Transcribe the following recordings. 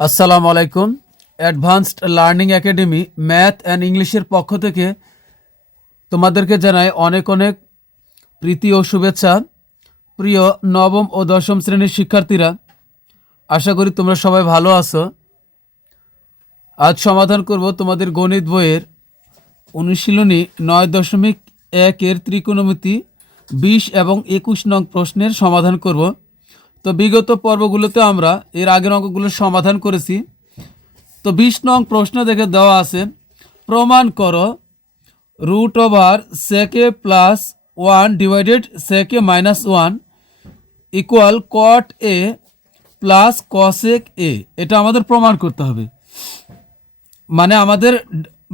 আসসালামু আলাইকুম। Advanced learning academy math and ইংলিশের পক্ষ থেকে তোমাদেরকে জানাই অনেক অনেক প্রীতি ও শুভেচ্ছা। প্রিয় নবম ও দশম শ্রেণীর শিক্ষার্থীরা, আশা করি তোমরা সবাই ভালো আছো। আজ সমাধান করব তোমাদের গণিত বইয়ের অনুশীলনী 9.1 ত্রিকোণমিতি 20 এবং 21 নং প্রশ্নের সমাধান করব। তো বিগত পর্বগুলোতে আমরা এর আগের অঙ্কগুলোর সমাধান করেছি। তো 20 নং প্রশ্ন দেখে দেওয়া আছে, প্রমাণ করো √sec plus 1 divided sec -1 equal cot a plus cosec a। এটা আমাদের প্রমাণ করতে হবে, মানে আমাদের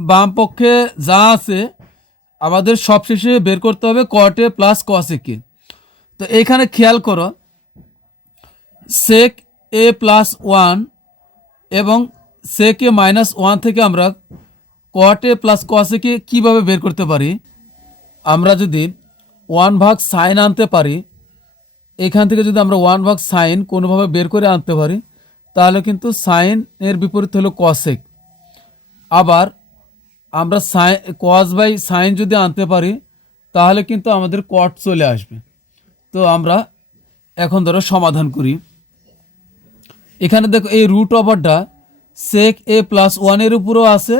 বাম পক্ষে যা আছে আমাদের সবশেষে বের করতে হবে cot a plus cosec a। তো এইখানে খেয়াল করো, sec a প্লাস 1 এবং sec a মাইনাস 1 থেকে আমরা cot a plus cosec a কীভাবে বের করতে পারি। আমরা যদি 1/sin আনতে পারি, এখান থেকে যদি আমরা 1/sin কোনোভাবে বের করে আনতে পারি, তাহলে কিন্তু সাইন এর বিপরীত হলো cosec। আবার আমরা cos/sin যদি আনতে পারি, তাহলে কিন্তু আমাদের cot চলে আসবে। তো আমরা এখন ধরো সমাধান করি। এখানে দেখো, এই রুট ওভারটা sec a প্লাস 1 উপরও আছে,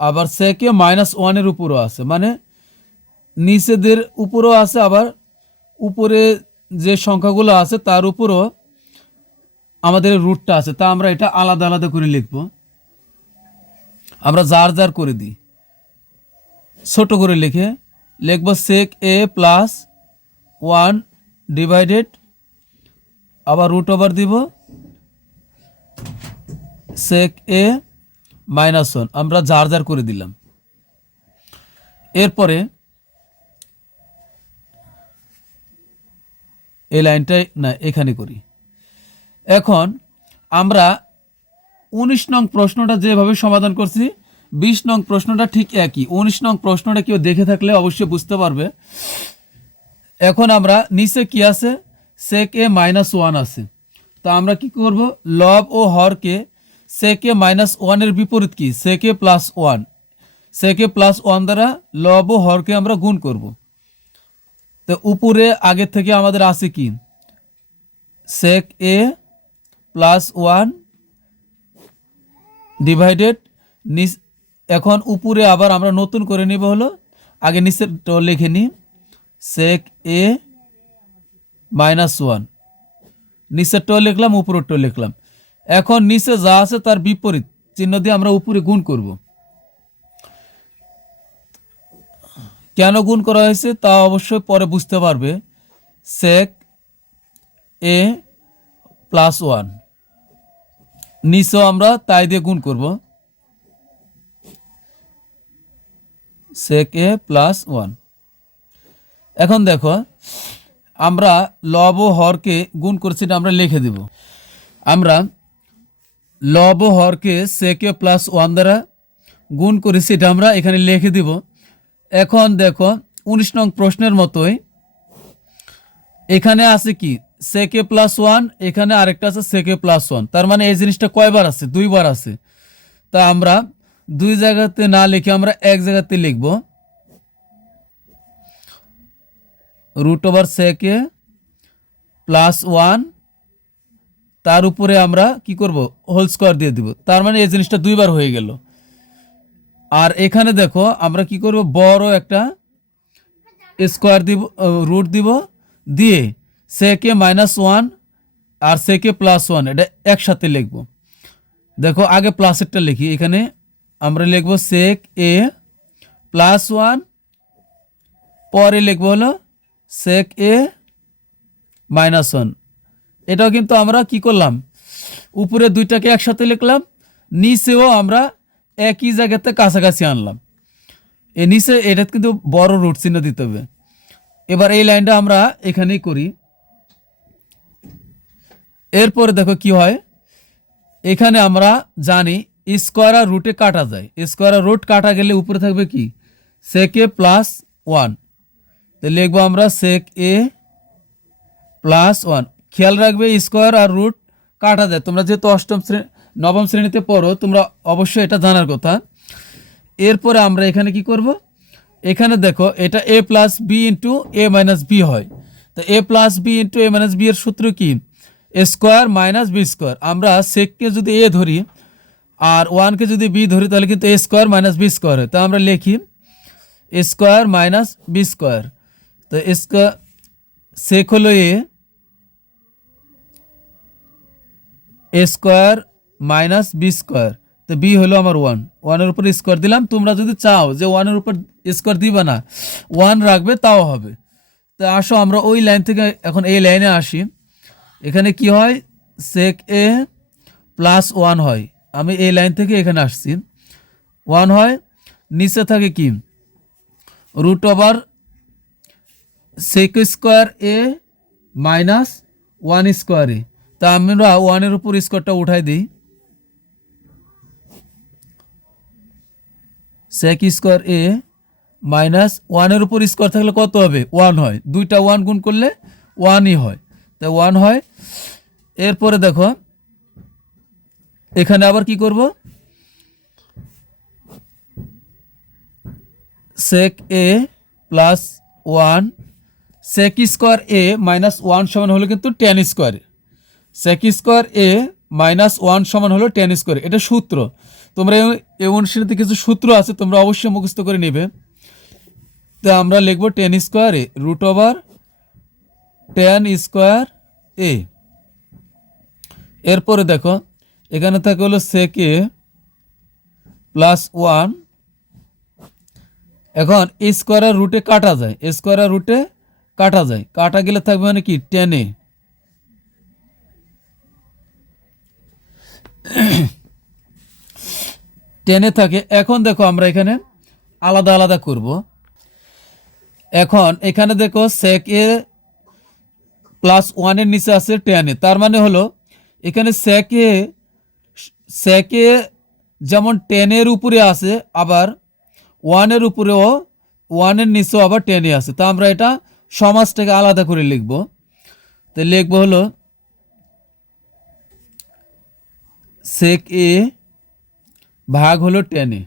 আবার sec a মাইনাস 1 উপরও আছে, মানে নিচেদের উপরও আছে, আবার উপরে যে সংখ্যাগুলো আছে তার উপরও আমাদের রুটটা আছে। তা আমরা এটা আলাদা আলাদা করে লিখব। আমরা যার যার করে দিই, ছোট করে লিখব sec a প্লাস 1 ডিভাইডেড, আবার রুট ওভার দিব sec a মাইনাস 1, আমরা যার যার করে দিলাম। এরপরে এই লাইনটাই না, এখানে করি। এখন আমরা 19 নং প্রশ্নটা যেভাবে সমাধান করছি, 20 নং প্রশ্নটা ঠিক একই। 19 নং প্রশ্নটা কেউ দেখে থাকলে অবশ্যই বুঝতে পারবে। এখন আমরা নিচে কি আছে, sec a মাইনাস 1 আছে। তা আমরা কি করব, লব ও হরকে sec a মাইনাস 1 এর বিপরীত কি, sec a plus 1। sec a plus 1 দ্বারা লব ও হরকে আমরা গুণ করব। তো উপরে আগে থেকে আমাদের আছে কি, sec a প্লাস 1 ডিভাইডেড এখন উপরে আবার আমরা নতুন করে নিব, হলো আগে নিচের টো লিখে নিই, sec a মাইনাস 1, নিচের টো লিখলাম, উপরের টো লিখলাম। এখন নিচে যা আছে তার বিপরীত চিহ্ন দিয়ে আমরা উপরে গুণ করব। কেন গুণ করা হয়েছে তা অবশ্যই পরে বুঝতে পারবে। sec a প্লাস 1 নিচেও আমরা তাই দিয়ে গুণ করব, sec a প্লাস 1। এখন দেখো, আমরা লব ও হরকে গুণ করছি, এটা আমরা লিখে দেব। আমরা লব ও হরকে sec a প্লাস 1 দ্বারা গুণ করেছি, এটা আমরা এখানে লিখে দিব। এখন দেখো, 19 নং প্রশ্নের মতোই এখানে আছে কি, sec a প্লাস 1, এখানে আরেকটা আছে sec a প্লাস 1। তার মানে এই জিনিসটা কয়বার আছে, দুইবার আছে। তা আমরা দুই জায়গাতে না লিখে আমরা এক জায়গাতে লিখব, √sec a প্লাস 1, তার উপরে আমরা কি করব, হোল স্কোয়ার দিয়ে দিব। তার মানে এই জিনিসটা দুইবার হয়ে গেল। আর এখানে দেখো, আমরা কি করব, বড় একটা স্কোয়ার দিব, রুট দিব, দিয়ে sec a মাইনাস 1 আর sec a প্লাস 1 এটা একসাথে লিখব। দেখো, আগে প্লাসেরটা লিখি, এখানে আমরা লিখব sec a প্লাস 1, পরে লিখব হলো sec a মাইনাস 1। এটাও কিন্তু আমরা কি করলাম, উপরে দুইটাকে একসাথে লিখলাম, নিচেও আমরা একই জায়গাতে কাছাকাছি আনলাম। এই নিচে এটা কিন্তু বড় রুট চিহ্ন দিতে হবে। এবার এই লাইনটা আমরা এখানেই করি। এরপরে দেখো কি হয়, এখানে আমরা জানি স্কোয়ার আর রুটে কাটা যায়। স্কোয়ার আর রুট কাটা গেলে উপরে থাকবে কি, sec a প্লাস 1। তো লিখবো আমরা sec a প্লাস 1। খেয়াল রাখবে, স্কোয়ার আর রুট কাটা যায়। তোমরা যেহেতু নবম শ্রেণীতে পড়ো, তোমরা অবশ্যই এটা জানার কথা। এরপরে আমরা এখানে কি করব, এখানে দেখো এটা a plus B into A minus B হয়। তো a plus B into A minus B এর সূত্র কি, A square minus B square. আমরা সেককে যদি এ ধরি আর ওয়ানকে যদি বি ধরি তাহলে কিন্তু এ স্কোয়ার মাইনাস বি স্কোয়ার হয়। তা আমরা লিখি এ স্কোয়ার মাইনাস বি স্কোয়ার। তো সেক হলো এ স্কোয়ার মাইনাস বি স্কোয়ার। তো বি হলো আমার ওয়ানের উপর স্কোয়ার দিলাম। তোমরা যদি চাও যে ওয়ানের উপর স্কোয়ার দিবা না, ওয়ান রাখবে, তাও হবে। তো আসো আমরা ওই লাইন থেকে এখন এই লাইনে আসি। এখানে কি হয়, সেক এ প্লাস ওয়ান হয়। আমি এই লাইন থেকে এখানে আসছি, ওয়ান হয়। নিচে থাকে কি, রুট ওভার সেক স্কোয়ার এ মাইনাস ওয়ান স্কোয়ার এ। তা আমরা ওয়ানের উপর স্কোয়ারটা উঠাই দিই, সেক স্কোয়ার এ মাইনাস ওয়ানের উপর স্কোয়ার থাকলে কত হবে, ওয়ান হয়। দুইটা ওয়ান গুণ করলে ওয়ানই হয়, তাই ওয়ান হয়। এরপরে দেখো এখানে আবার কি করব, সেক A plus one, sec square A minus one সমান হলো কিন্তু টেন স্কোয়ার। সেক স্কোয়ার এ মাইনাস ওয়ান সমান হলো টেন স্কোয়ার, এটা সূত্র। তোমরা এই অনুশীলনীতে কিছু সূত্র আছে, তোমরা অবশ্যই মুখস্থ করে নেবে। তো আমরা লিখব টেন স্কোয়ার এ রুট ওভার টেন স্কোয়ার এ। এরপরে দেখো এখানে থাকে হলো সেক এ প্লাস ওয়ান। এখন স্কোয়ারের রুটে কাটা যায়, স্কোয়ারের রুটে কাটা যায়, কাটা গেলে থাকবে মানে কি, টেনে। টেনে থাকে। এখন দেখো আমরা এখানে আলাদা আলাদা করব। এখন এখানে দেখো সেক এ প্লাস ওয়ানের নিচে আছে টেনে, তার মানে হলো এখানে সেক এ যেমন টেনের উপরে আছে, আবার ওয়ানের উপরেও, ওয়ানের নিচেও আবার টেনে আছে। তা আমরা এটা সমাজটাকে আলাদা করে লিখব। তো লিখব হলো সেক এ ভাগ হলো টেনে,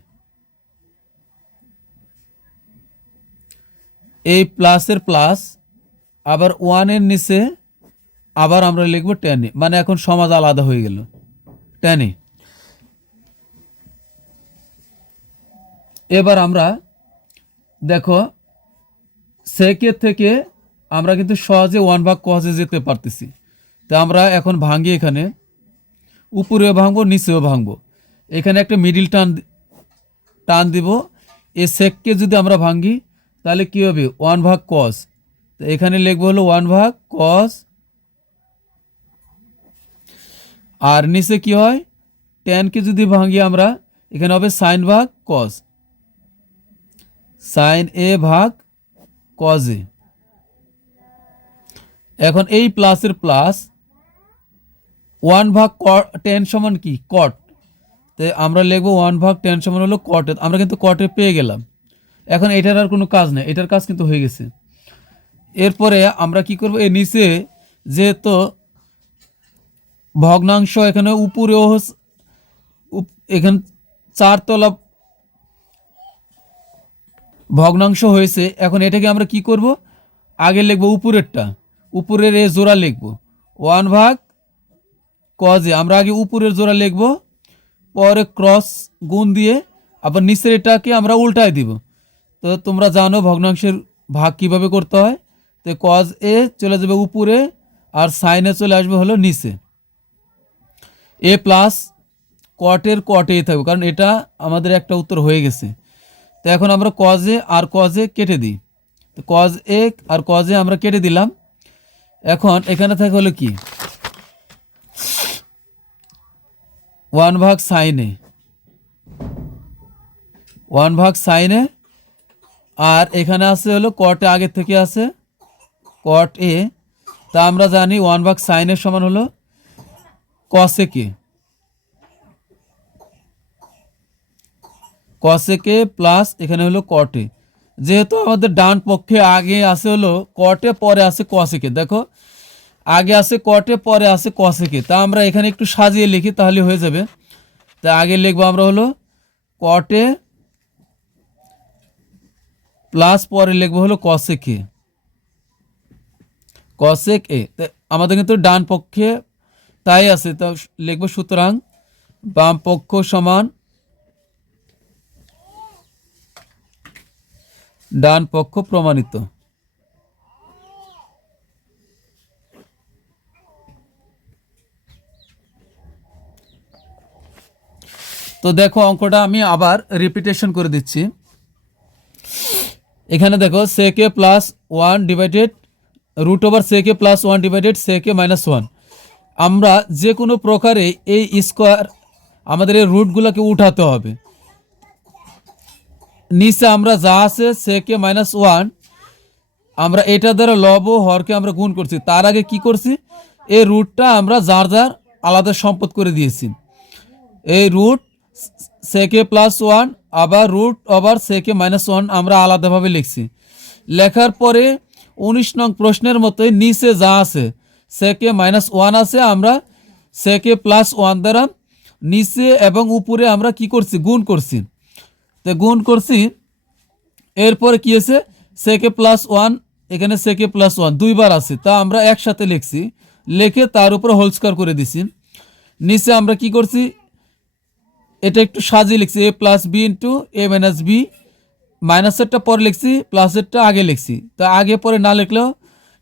এই প্লাসের প্লাস, আবার ওয়ানের নিচে আবার আমরা লিখব টেনে, মানে এখন সমাজ আলাদা হয়ে গেল, টেনে। এবার আমরা দেখো সেকের থেকে আমরা কিন্তু সহজে ওয়ান ভাগ কজে যেতে পারতেছি। তো আমরা এখন ভাঙি, এখানে উপরেও ভাঙবো নিচেও ভাঙবো। এখানে একটা মিডিল টান দিব। এ সেককে যদি আমরা ভাঙি তাহলে কি হবে, ওয়ান ভাগ কস। তো এখানে লিখবো হলো ওয়ান ভাগ কস, আর নিচে কি হয়, টেনকে যদি ভাঙি আমরা এখানে হবে সাইন ভাগ কস, সাইন এ ভাগ কজ এ। এখন এই প্লাসের প্লাস, ওয়ান ভাগ টেন সমান কি, কট। তো আমরা লিখবো ওয়ান ভাগ টেন সমান হলো কট। আমরা কিন্তু কটে পেয়ে গেলাম। এখন এটার আর কোনো কাজ নেই, এটার কাজ কিন্তু হয়ে গেছে। এরপরে আমরা কি করব, এর নিচে যেহেতু ভগ্নাংশ এখানে উপরেও এখানে চারতলা ভগ্নাংশ হয়েছে, এখন এটাকে আমরা কি করব, আগে লিখবো উপরেরটা, উপরের এ জোড়া লিখবো ওয়ান ভাগ কজে। আমরা আগে উপরের জোড়া লিখবো, পরে ক্রস গুণ দিয়ে আবার নিচের এটাকে আমরা উল্টায় দিব। তো তোমরা জানো ভগ্নাংশের ভাগ কিভাবে করতে হয়। তো কজ এ চলে যাবে উপরে, আর সাইনে চলে আসবে হলো নিচে। এ প্লাস কটের কটে থাকবে, কারণ এটা আমাদের একটা উত্তর হয়ে গেছে। তো এখন আমরা কজে আর কজে কেটে দিই। তো কজ এ আর কজে আমরা কেটে দিলাম। এখন এখানে থাকে হলো কি, ওয়ান ভাগ সাইনে, ওয়ান ভাগ সাইনে, আর এখানে আছে হলো কটে আগে থেকে আছে কট এ। তা আমরা জানি ওয়ান ভাগ সাইনের সমান হলো কসেকে, কসেকে প্লাস এখানে হলো কটে। যেহেতু আমাদের ডান পক্ষে আগে আছে হলো কটে, পরে আছে কসেকে। দেখো আগে আছে কটে, পরে আছে কসেকে। তা আমরা এখানে একটু সাজিয়ে লিখি, তাহলে হয়ে যাবে। তা আগে লিখবো আমরা হলো কট এ প্লাস পরে লিখবো হলো কসেক এ। কসেক এ আমাদের কিন্তু ডান পক্ষে তাই আছে, তো লিখবো সুতরাং বাম পক্ষ সমান ডান পক্ষ প্রমাণিত। তো দেখো অঙ্কটা আমি আবার রিপিটেশন করে দিচ্ছি। এখানে দেখো sec A plus one divided root over sec A plus one divided sec A minus one. আমরা যে কোনো প্রকারে এই স্কোয়ার আমাদের এই রুটগুলোকে উঠাতে হবে। নিচে আমরা যা আছে সেক এ মাইনাস ওয়ান, আমরা এটা দ্বারা লব ও হরকে আমরা গুণ করছি। তার আগে কি করছি, এই রুটটা আমরা যার যার আলাদা সম্পদ করে দিয়েছি। এই root sec A plus one আবার root over sec A minus one আমরা আলাদাভাবে লিখছি। লেখার পরে 19 নং প্রশ্নের মতোই নিচে যা আছে সেক এ মাইনাস ওয়ান আছে, আমরা সেক এ প্লাস ওয়ান দ্বারা নিচে এবং উপরে আমরা কি করছি, গুণ করছি। তো গুণ করছি, এরপরে কি আছে সেক এ প্লাস ওয়ান, এখানে সেক এ প্লাস ওয়ান দুইবার আছে, তা আমরা একসাথে লিখছি, লিখে তার উপরে হোল স্কয়ার করে দিছি। নিচে আমরা কি করছি, এটা একটু সাজিয়ে লিখছি এ plus B into A minus B, মাইনাসেরটা পরে লিখছি প্লাসেরটা আগে লিখছি। তা আগে পরে না লিখলেও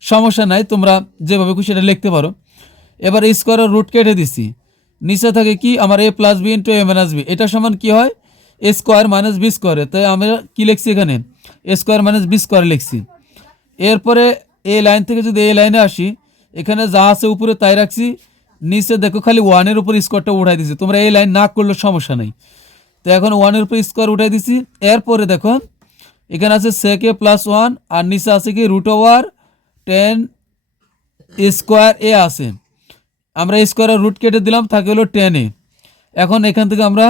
সমস্যা নাই, তোমরা যেভাবে খুশি সেটা লিখতে পারো। এবার স্কোয়ারের রুট কেটে দিছি, নিচে থাকে কি আমার এ plus B into A minus B, এটা সমান কি হয় এ স্কোয়ার মাইনাস বি স্কোয়ারে। তাই আমরা কি লিখছি এখানে এ স্কোয়ার মাইনাস বি স্কোয়ারে লিখছি। এরপরে এই লাইন থেকে যদি এই লাইনে আসি, এখানে যা আছে উপরে তাই রাখছি, নিচে দেখো খালি ওয়ানের উপর স্কোয়ারটা উঠাই দিছি। তোমরা এই লাইন না করলে সমস্যা নেই। তো এখন ওয়ানের উপর স্কোয়ার উঠাই দিছি। এরপরে দেখো এখানে আছে সেক এ প্লাস ওয়ান আর নিচে আছে কি রুট ওভার 10 স্কোয়ার এ আছে, আমরা স্কোয়ারের রুট কেটে দিলাম, থাকে হলো 10 এ। এখন এখান থেকে আমরা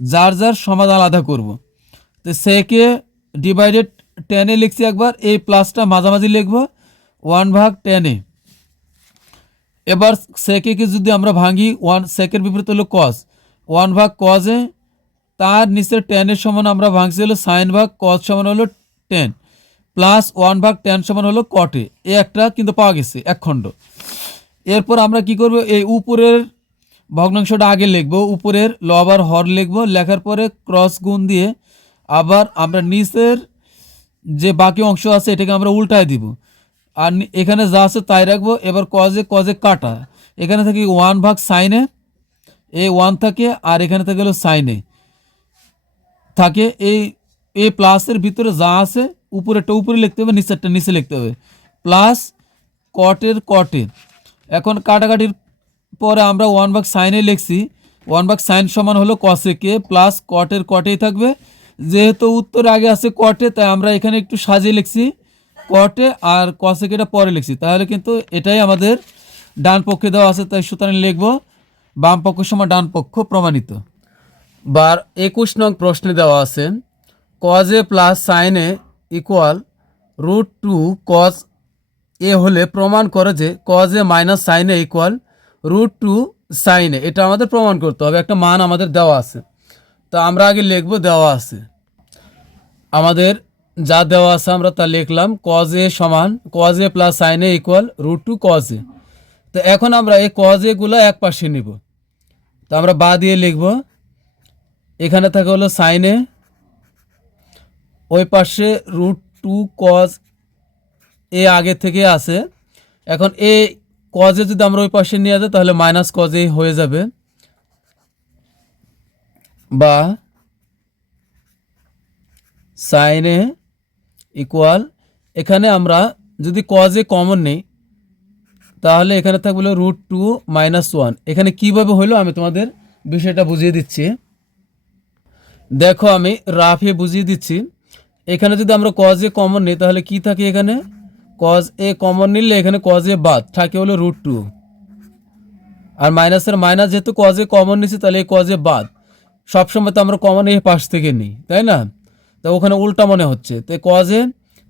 যার যার সমাধান আলাদা করব। তো সেক এ ডিভাইডেড 10 এ লিখছি একবার, এই প্লাসটা মাঝামাঝি লিখবো 1/10 এ। এবার সেকে কে যদি আমরা ভাঙি, ওয়ান সেকের বিপরীত হলো কস, 1/cos এ, তার নিচে 10 এর সমান আমরা ভাঙছি হলো সাইন ভাগ কস সমান হলো 10 প্লাস 1/10 সমান হলো কট এ। এই একটা কিন্তু পাওয়া গেছে এক খণ্ড। এরপর আমরা কি করব, এই উপরের ভগ্নাংশটা আগে লিখবো, উপরের লব আর হর লিখবো, লেখার পরে ক্রস গুণ দিয়ে আবার আমরা নিচের যে বাকি অংশ আছে এটাকে আমরা উল্টায় দিব, আর এখানে যা আছে তাই রাখবো। এবার কজে কজে কাটা, এখানে থেকে 1/সাইনে এই 1 থাকে, আর এখানে থেকে হলো সাইনে থাকে। এই প্লাসের ভিতরে যা আছে উপরেরটা উপরে লিখতে হবে, নিচেরটা নিচে লিখতে হবে, প্লাস কটের কটে। এখন কাটাকাটির পরে আমরা 1/সাইনে লিখছি, 1/সাইন সমান হলো কসেকে প্লাস কটের কটেই থাকবে। যেহেতু উত্তর আগে আছে কটে, তাই আমরা এখানে একটু সাজিয়ে লিখছি কটে, আর কসেক এটা পরে লিখছি, তাহলে কিন্তু এটাই আমাদের ডান পক্ষে দেওয়া আছে, তাই সুতরাং লিখবো বাম পক্ষ সমান ডান পক্ষ প্রমাণিত। বার 21 নং প্রশ্নে দেওয়া আছে cos A plus sine A equal √2 cos A হলে প্রমাণ করে যে cos A minus sine A equal √2 sine A. এটা আমাদের প্রমাণ করতে হবে, একটা মান আমাদের দেওয়া আছে। তো আমরা আগে লিখবো দেওয়া আছে, আমাদের যা দেওয়া আছে আমরা তা লিখলাম, কজ এ সমান cause A plus sine A equal √2 cos এ। তো এখন আমরা এই কজ এ গুলো এক পাশে নিব, তো আমরা বা দিয়ে লিখব, এখানে থাকে হলো সাইন এ, ওই পাশে √2 কজ এ আগে থেকে আছে। এখন এই কজ এ যদি আমরা ওই পাশে নিয়ে যাই তাহলে মাইনাস কজ এ হয়ে যাবে, বা সাইন এ ইকুয়াল, এখানে আমরা যদি কজ এ কমন নেই তাহলে এখানে থাকবে হলো √2 - 1। এখানে কিভাবে হলো আমি তোমাদের বিষয়টা বুঝিয়ে দিচ্ছি, দেখো আমি রাফে বুঝিয়ে দিচ্ছি। এখানে যদি আমরা কজ এ কমন নিই তাহলে কি থাকে, এখানে কজ এ কমন নিলে এখানে কজ এ বাদ থাকে হলো √2, আর মাইনাসের মাইনাস, যেহেতু কজ এ কমন নিছি তাহলে এই কজ এ বাদ। সবসময় তো আমরা কমন এই পাশ থেকে নিই, তাই না? তো ওখানে উল্টা মনে হচ্ছে, তো কজ এ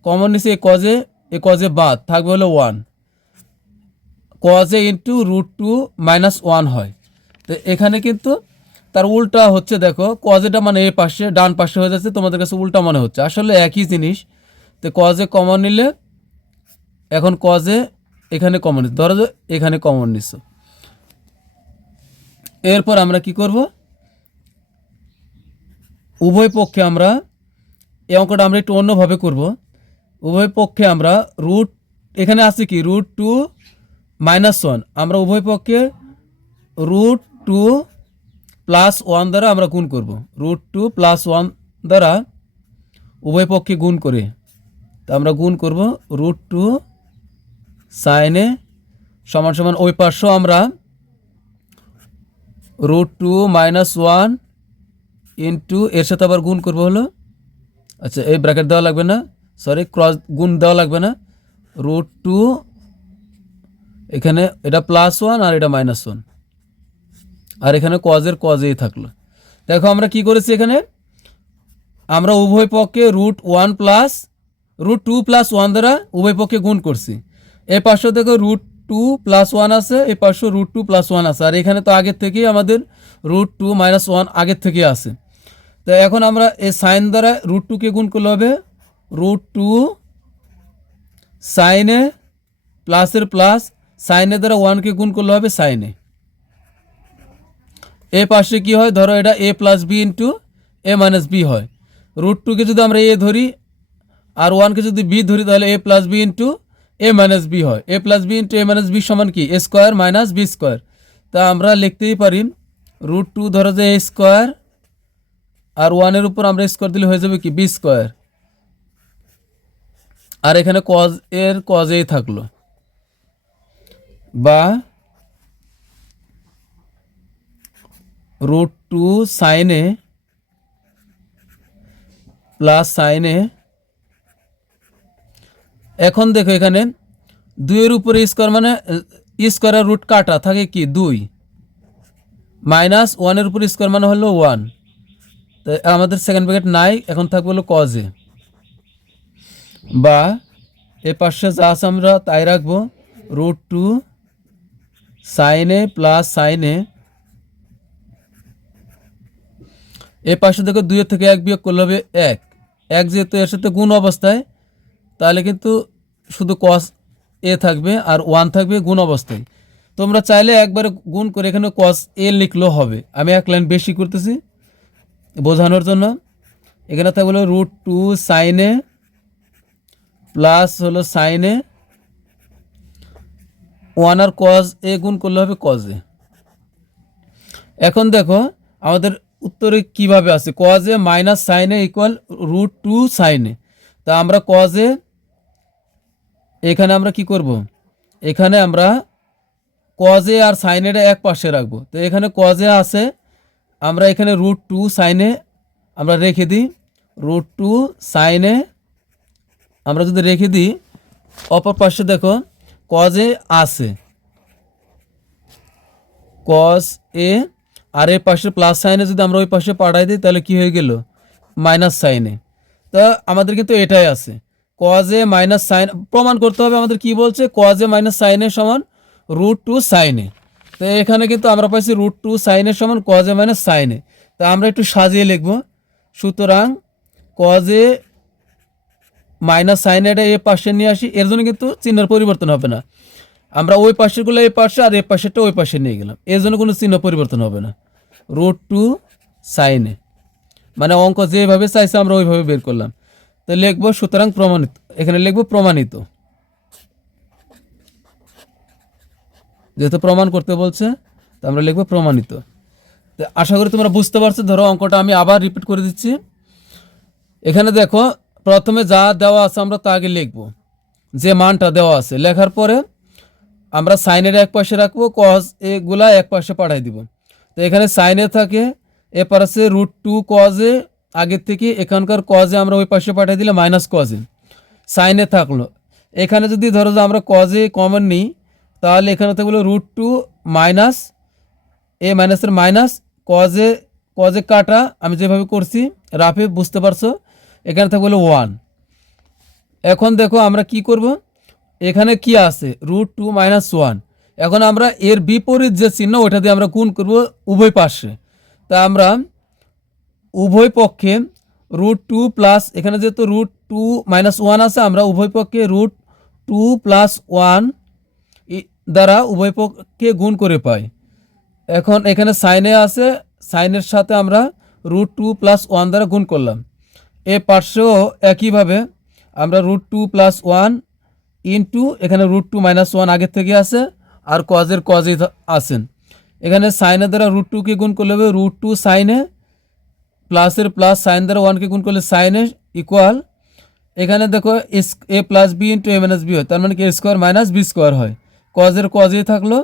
কমন নিছি, এ কজ এ বাদ থাকবে হলো 1, কজ এ ইন্টু √2 - 1 হয়। তো এখানে কিন্তু তার উল্টা হচ্ছে, দেখো কজেটা মানে এই পাশে ডান পাশে হয়ে যাচ্ছে, তোমাদের কাছে উল্টা মনে হচ্ছে, আসলে একই জিনিস। তো কজে কমন নিলে, এখন কজে এখানে কমন নিচ্ছে, ধরো যে এখানে কমন নিচ্ছ, এরপর আমরা কি করব, উভয় পক্ষে আমরা এই অঙ্কটা আমরা একটু অন্যভাবে করব। উভয় পক্ষে আমরা রুট, এখানে আছে কি √2 - 1, আমরা উভয় পক্ষে √2 + 1 দ্বারা আমরা গুণ করব। √2 + 1 দ্বারা উভয় পক্ষে গুণ করে, তা আমরা গুণ করব √2 sin a = ওই পাশে আমরা √2 - 1 ইন্টু এর সাথে আবার গুণ করবো হলো, আচ্ছা এই ব্র্যাকেট দেওয়া লাগবে না, সরি ক্রস গুণ দেওয়া লাগবে না, √2 এখানে এটা +1 আর এটা -1, আর এখানে কজের কজেই থাকলো। দেখো আমরা কি করেছি, এখানে আমরা উভয় পক্ষে √1 + √2 + 1 দ্বারা উভয় পক্ষে গুণ করছি। এই পাশে দেখো √2 + 1 আছে, এই পাশে √2 + 1 আছে, আর এখানে তো আগের থেকেই আমাদের √2 - 1 আগের থেকে আছে। তো এখন আমরা এই সাইন দ্বারা √2 কে গুণ করলে হবে √2 sin a, প্লাসের প্লাস, সাইনে দ্বারা 1 কে গুণ করলে হবে সাইন এ। এ পাশে কি হয়, ধরো এটা a + b into a - b হয়। √2 কে যদি আমরা a ধরি আর 1 কে যদি b ধরি, তাহলে a + b into a - b হয়। a + b into a - b সমান কি a² - b²। তা আমরা লিখতেই পারি √2 ধরো যে a² আর 1 এর উপর আমরা স্কোয়ার দিলে হয়ে যাবে কি b², আর এখানে কজ এর কজেই থাকলো, বা √2 sin a + sin a। এখন দেখো এখানে 2 এর উপরে স্কোয়ার মানে স্কোয়ারের রুট কাটা থাকে কি 2, -1 এর উপর স্কোয়ার মানে হলো 1, তো আমাদের সেকেন্ড ব্র্যাকেট নাই, এখন থাকবে হলো কজে, বা এ পাশে যা আছে আমরা তাই রাখবো √2 sin a + sin a। এ পাশে দেখো 2 এর থেকে 1 বিয়োগ করলে হবে 1, 1 যেহেতু এর সাথে গুণ অবস্থায়, তাহলে কিন্তু শুধু cos a থাকবে আর 1 থাকবে গুণ অবস্থায়। তোমরা চাইলে একবারে গুণ করে এখানে cos a লিখলেও হবে, আমি এক লাইন বেশি করতেছি বোঝানোর জন্য। এখানে থাকবে হলো √2 sin a প্লাস হলো sin a, 1 আর cos a গুণ করলে হবে cos a। এখন দেখো আমাদের উত্তরে কিভাবে আছে, cos a - sin a = √2 sin a। তা আমরা cos a এখানে আমরা কি করব, এখানে আমরা cos a R sin a এক পাশে রাখবো। তো এখানে cos a আছে, আমরা এখানে √2 sin a আমরা রেখে দিই, √2 sin a আমরা যদি রেখে দিই, অপর পাশে দেখো cos a আছে, cos a আর এই পাশে প্লাস সাইনে যদি আমরা ওই পাশে পাঠাই দিই, তাহলে কি হয়ে গেল -sin a। তা আমাদের কিন্তু এটাই আছে, cos a - sin, প্রমাণ করতে হবে আমাদের কি বলছে, cos a - sin a সমান √2 sin a। তো এখানে কিন্তু আমরা পাইছি √2 sin a সমান cos a - sin a। তা আমরা একটু সাজিয়ে লিখব, সুতরাং cos a - sin a এ পাশে নিয়ে আসি, এর জন্য কিন্তু চিহ্নের পরিবর্তন হবে না, আমরা ওই পাশেরগুলো এই পাশে আর এই পাশেরটা ওই পাশে নিয়ে গেলাম, এর জন্য কোনো চিহ্ন পরিবর্তন হবে না। √2 sin a মানে অঙ্ক যেভাবে চাইছে আমরা ওইভাবে বের করলাম। তো লিখবো সুতরাং প্রমাণিত, এখানে লিখবো প্রমাণিত, যেহেতু প্রমাণ করতে বলছে তো আমরা লিখবো প্রমাণিত। তো আশা করি তোমরা বুঝতে পারছো। ধরো অঙ্কটা আমি আবার রিপিট করে দিচ্ছি। এখানে দেখো প্রথমে যা দেওয়া আছে আমরা তা আগে লিখবো, যে মানটা দেওয়া আছে, লেখার পরে আমরা সাইনের এক পাশে রাখবো, cos a গুলা এক পাশে পাঠাই দিব। তো এখানে sin a থাকে, এরপর আছে √2 cos a, আগের থেকে এখানকার cos a আমরা ওই পাশে পাঠিয়ে দিলে -cos a, sin a থাকলো। এখানে যদি ধরো যে আমরা cos a কমন নিই, তাহলে এখানে থাকলো √2 মাইনাস a মাইনাসের মাইনাস cos a কাটা, আমি যেভাবে করছি রাফে বুঝতে পারছো, এখানে থাকবে হলো 1। এখন দেখো আমরা কি করব, এখানে কি আছে √2 - 1, এখন আমরা এর বিপরীত যে চিহ্ন ওইটা দিয়ে আমরা গুণ করব উভয় পাশে। তা আমরা উভয় পক্ষে √2 প্লাস, এখানে যেহেতু √2 - 1 আছে, আমরা উভয় পক্ষে √2 + 1 দ্বারা উভয় পক্ষে গুণ করে পাই। এখন এখানে সাইনে আছে, সাইনের সাথে আমরা √2 + 1 দ্বারা গুণ করলাম। এ পার্শ্বেও একইভাবে আমরা √2 + 1 ইন্টু এখানে √2 - 1 আগের থেকে আছে, আর কজের কজই আছেন। এখানে সাইনের দ্বারা √2কে গুণ করলে হবে √2 সাইনে, প্লাসের প্লাস সাইন দ্বারা 1কে গুণ করলে সাইনে ইকুয়াল, এখানে দেখো a + b × a - b হয়, তার মানে কি a² - b² হয়। কজের কজই থাকলো,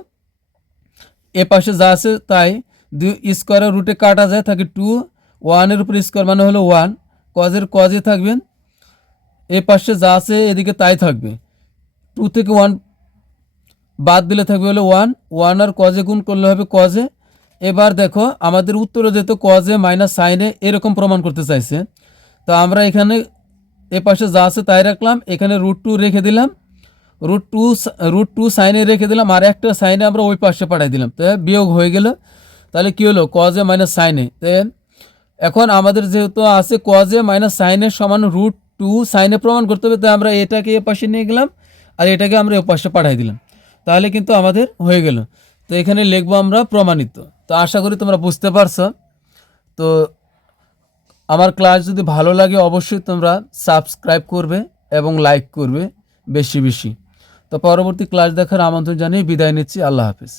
এ পাশে যা আছে তাই, 2 স্কোয়ারের রুটে কাটা যায়, থাকে 2, 1-এর উপর স্কোয়ার মানে হলো 1, কজের কজই থাকবে, এ পাশে যা আছে এদিকে তাই থাকবে। 2 থেকে 1 বাদ দিলে থাকবে হলো 1, 1 আর কজে গুণ করলে হবে কজে। এবার দেখো আমাদের উত্তরে যেহেতু কজে মাইনাস সাইনে এরকম প্রমাণ করতে চাইছে, তো আমরা এখানে এ পাশে যা আছে তাই রাখলাম, এখানে √2 রেখে দিলাম, √2 সাইনে রেখে দিলাম, আর একটা সাইনে আমরা ওই পাশে পাঠিয়ে দিলাম, তো বিয়োগ হয়ে গেল। তাহলে কী হলো, কজে মাইনাস সাইনে। তো এখন আমাদের যেহেতু আছে কজে মাইনাস সাইনের সমান √2 সাইনে প্রমাণ করতে হবে, তাই আমরা এটাকে এ পাশে নিয়ে গেলাম, আর এটাকে আমরা এ পাশে পাঠিয়ে দিলাম, তাহলে কিন্তু আমাদের হয়ে গেল। তো এখানে লিখবো আমরা প্রমাণিত। তো আশা করি তোমরা বুঝতে পারছো। তো আমার ক্লাস যদি ভালো লাগে অবশ্যই তোমরা সাবস্ক্রাইব করবে এবং লাইক করবে বেশি বেশি। তো পরবর্তী ক্লাস দেখার আমন্ত্রণ জানিয়ে বিদায় নিচ্ছি। আল্লাহ হাফেজ।